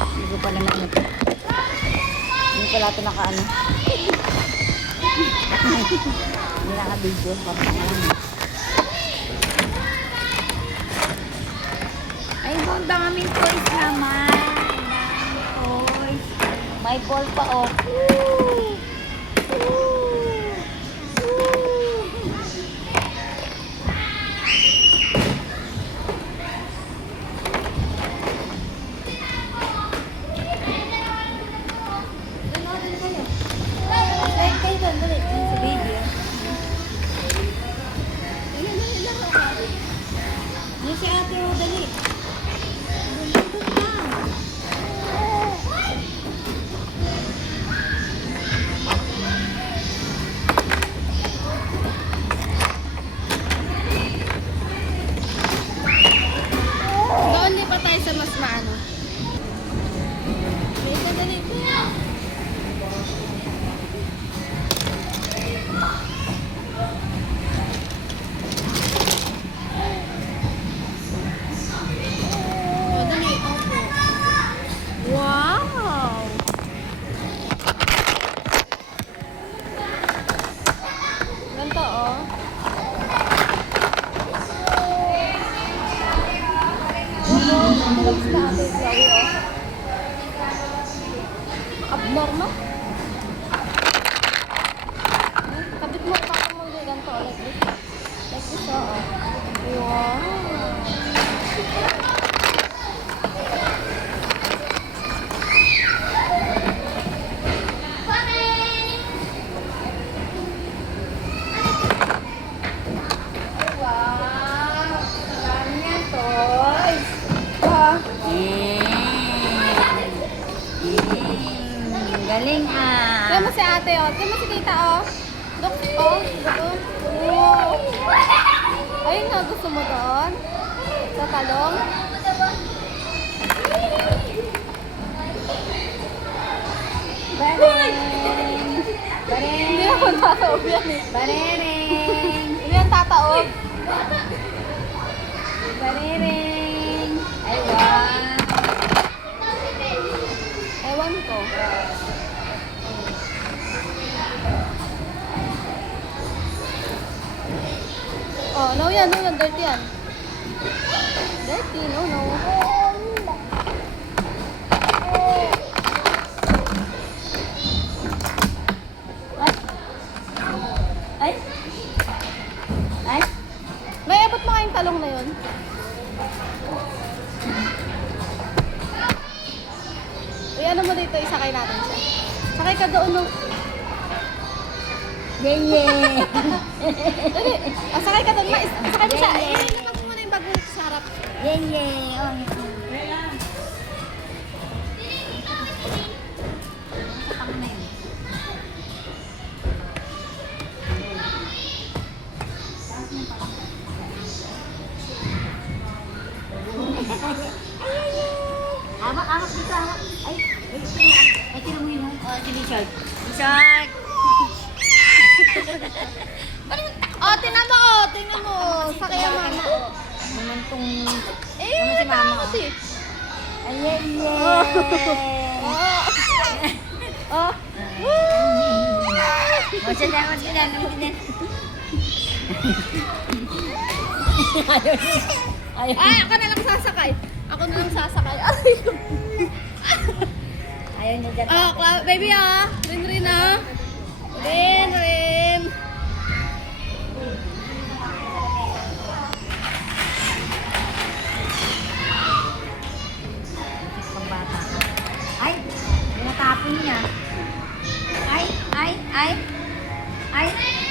Hindi pala na ano. Hindi pala ito naka ano. Hindi naka-video. Eh. Ay, ang daming toys naman. Daming toys. May ball pa oh. Woo! Ate mo, dali. Doon lang. Doon di pa tayo sa mas maano. Abnormal. Kapit mo, mo yung ganito, like this. Like this, oh. Wow! Galing ah. Tignan mo si ate, oh. Tignan mo si tita, oh. Look, oh. Doon. Wow. Ayun na, gusto mo doon? Sa talong? Bareng! Hindi ako tataob yan, eh. Bareng! Hindi yan tataob. Bareng! Ay, wow! No yan, no yan. Dirty yan. Dirty, no, no. Ay! Ay! May abot mo kayong talong na yun. Uy, ano mo dito, isakay natin siya. Sakay ka doon, no. Dali, ah, sakay ka doon. Ma, is- sakay mo siya. Eh, ilapag mo muna yung bag mo dito sa harap. Yeah! Oh, Amak, amak dito, amak. Ay, ay, sino, ay, sino mo yun? Oh, si Richard. Richard! Oh, tinan mo, oh. Tingnan mo. Sakay ang mama. oh. Naman tong... Eh, Ano si mama? kasi. Ay, yeah, yeah! Oh. Oh. What's that? What's that? Ayaw niya. Ayaw Ay, ako na lang sasakay. Ako na lang sasakay. Ko. Ayaw niya dyan. Cla- baby ah. Rin rin ah. Rin. Niya. Ay! Ay! Ay! Ay!